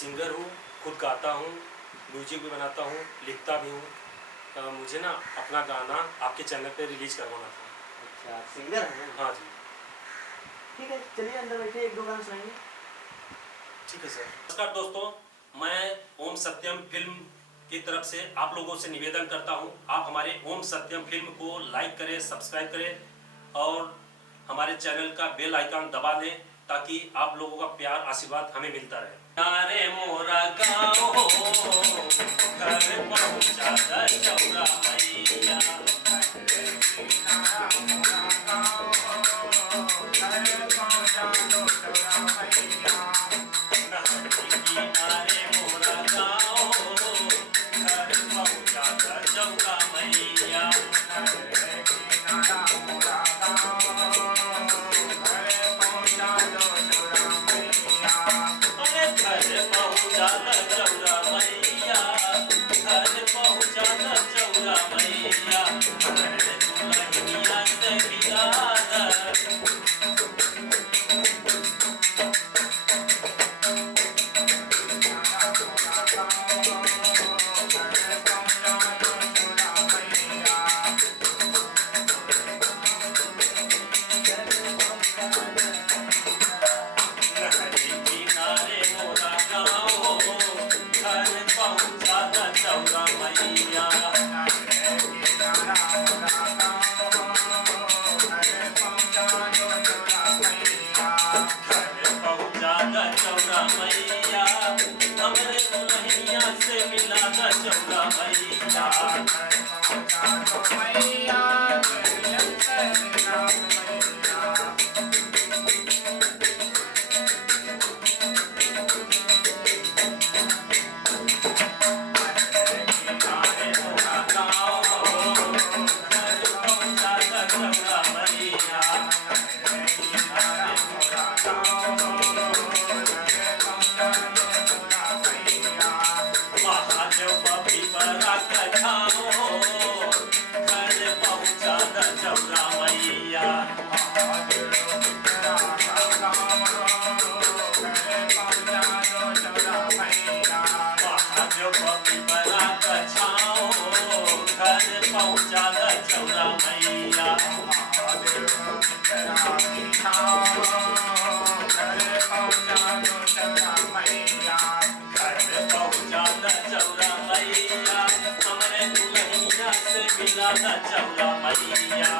सिंगर हूँ, खुद गाता हूँ, म्यूजिक भी बनाता हूँ, लिखता भी हूँ। मुझे ना अपना गाना आपके चैनल पे रिलीज करवाना था। अच्छा, आप सिंगर हैं? हाँ जी। ठीक है, चलिए अंदर बैठिए, एक दो गाना सुनाइए। ठीक है सर। नमस्कार दोस्तों, मैं ओम सत्यम फिल्म की तरफ से आप लोगों से निवेदन करता हूं, आप हमारे ओम सत्यम फिल्म को लाइक करें, सब्सक्राइब करें और हमारे चैनल का बेल आइकन दबा दें ताकि आप लोगों का प्यार आशीर्वाद हमें मिलता रहे। नारे मोरा गाँव घर पहुँचा द चौरा मैया, नारे मोरा गाँव घर पहुँचा द चौरा मैया। अरे घर पहुँचा द चौरा मैया, घर पहुँचा द चौरा मैया, हमरे दुल्हनिया से विदा द। चौरा मैया, घर पहुँचा द चौरा मैया, हमरे दुल्हनिया से मिला द चौरा मैया। महादेव पपी बड़ा कछाओ, घर पहुँचा द चौरा मैया। महादेव पपी बड़ा कछाओ, घर पहुँचा द चौरा मैया। घर पहुँचा द चौरा मैया, हमरे दुल्हनिया से मिला द चौरा मैया।